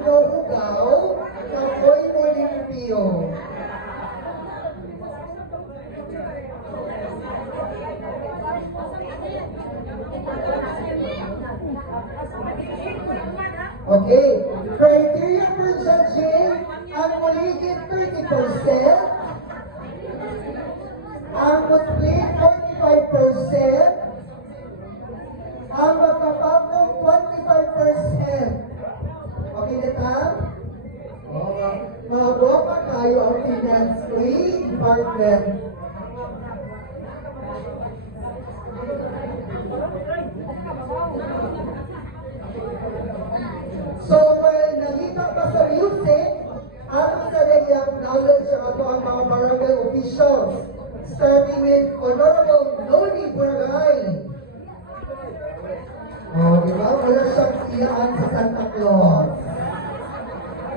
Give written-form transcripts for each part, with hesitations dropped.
Bruno Ugao, Kapoy Molimpio. Okay, criteria for judging, ang muligid 30%, ang complete 45%, ang magkapapong 25%. Okay na ta? Mga pa kayo ang finance department. So, when nakita pa sa music, ato sa yung knowledge ang mga barangay officials, starting with Honorable Noni Buragay. Oh, di ba? Wala siyang iyaan sa Santa Claus.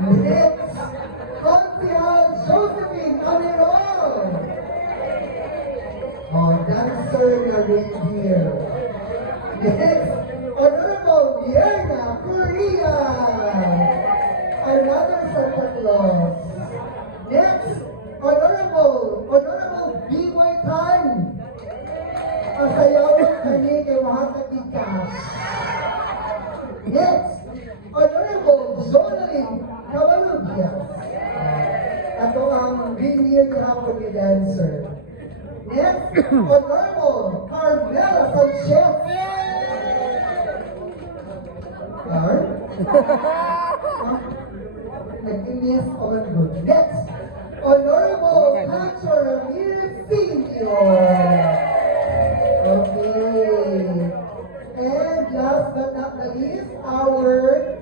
Next, Consihal Josephine Amirol. Oh, dancer na reindeer. Next, Honorable Yerna Korea. Another Santa Claus. Next, Honorable B.Y. Tan. Ang sayaw kani kay Mahakati Cash. Next, Honorable Zonaline Cabalubia. Ito ang reindeer kahapon ni dancer. Next, Honorable Carmela Sanchez. Car? Nag-inis on good. Next, Honorable Nacho Ramirez Senior. Okay. And last but not the least, our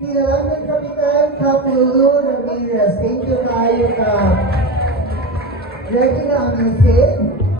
Tinalangan Kapitan Capulu Ramirez. Thank you tayo ka. Ready na ang music?